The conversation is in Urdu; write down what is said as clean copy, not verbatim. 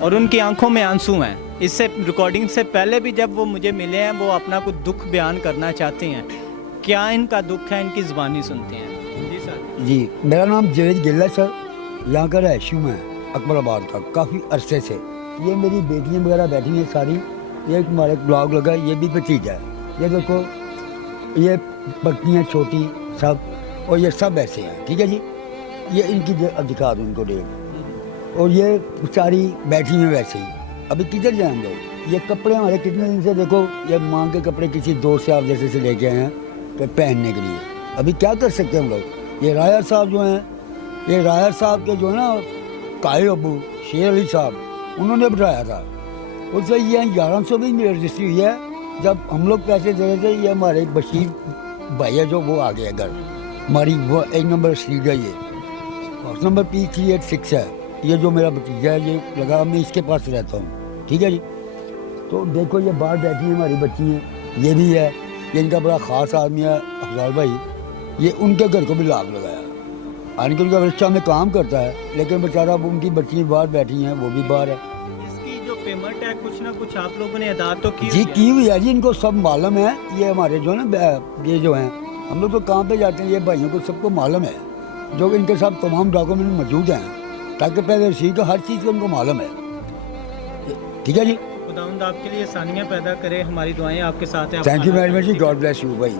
اور ان کی آنکھوں میں آنسو ہیں. اس سے ریکارڈنگ سے پہلے بھی جب وہ مجھے ملے ہیں وہ اپنا کچھ دکھ بیان کرنا چاہتے ہیں. کیا ان کا دکھ ہے؟ ان کی زبانی سنتے ہیں. جی سر. جی میرا نام جاوید گل ہے سر. یہاں کا رہائشی میں اکبر آباد کا کافی عرصے سے. یہ میری بیٹیاں وغیرہ بیٹھی ہیں ساری. یہ ہمارے بلاگ لگا ہے. یہ بھی بھتیجا ہے. یہ دیکھو یہ بچیاں چھوٹی سب اور یہ سب ایسے ہیں. ٹھیک ہے جی. یہ ان کی دکھا دوں ان کو ڈیٹ. اور یہ ساری بیٹھی ہیں ویسے ہی. ابھی کدھر جائیں ہم لوگ؟ یہ کپڑے ہمارے کتنے دن سے دیکھو یہ مانگ کے کپڑے کسی دوست سے آپ جیسے سے لے کے آئے ہیں کہ پہننے کے لیے. ابھی کیا کر سکتے ہیں ہم لوگ؟ یہ رائر صاحب جو ہیں یہ رائر صاحب کے جو ہے نا قائد ابو شیر علی صاحب انہوں نے بٹھایا تھا. اس سے یہ 1100 بھی میری رجسٹری ہوئی ہے. جب ہم لوگ پیسے دے رہے تھے یہ ہمارے بشیر بھائی ہے جو وہ آ گیا گھر. ہماری وہ 1 نمبر اسٹریٹ ہے. یہ ہاؤس نمبر P386 ہے. یہ جو میرا بھتیجا ہے یہ لگا میں اس کے پاس رہتا ہوں. ٹھیک ہے جی. تو دیکھو یہ باہر بیٹھی ہیں ہماری بچی ہیں. یہ بھی ہے. یہ ان کا بڑا خاص آدمی ہے افضال بھائی. یہ ان کے گھر کو بھی لاگ لگایا. ان کا رکشہ میں کام کرتا ہے لیکن بیچارہ ان کی بچی باہر بیٹھی ہیں وہ بھی باہر ہے. اس کی جو پیمنٹ ہے کچھ نہ کچھ آپ لوگوں نے ادا تو کی جی کی ہوئی ہے جی. ان کو سب معلوم ہے. یہ ہمارے جو ہے نا یہ جو ہیں ہم لوگ تو کام پہ جاتے ہیں یہ بھائیوں کو سب کو معلوم ہے جو کہ ان کے ساتھ تمام ڈاکومنٹ موجود ہیں تاکہ پہلے رسید کا ہر چیز کا ان کو معلوم ہے. ٹھیک ہے جی. خداوند آپ کے لیے آسانیاں پیدا کرے. ہماری دعائیں آپ کے ساتھ ہیں. تھینک یو ویری مچ جی. گاڈ بلیس یو بھائی.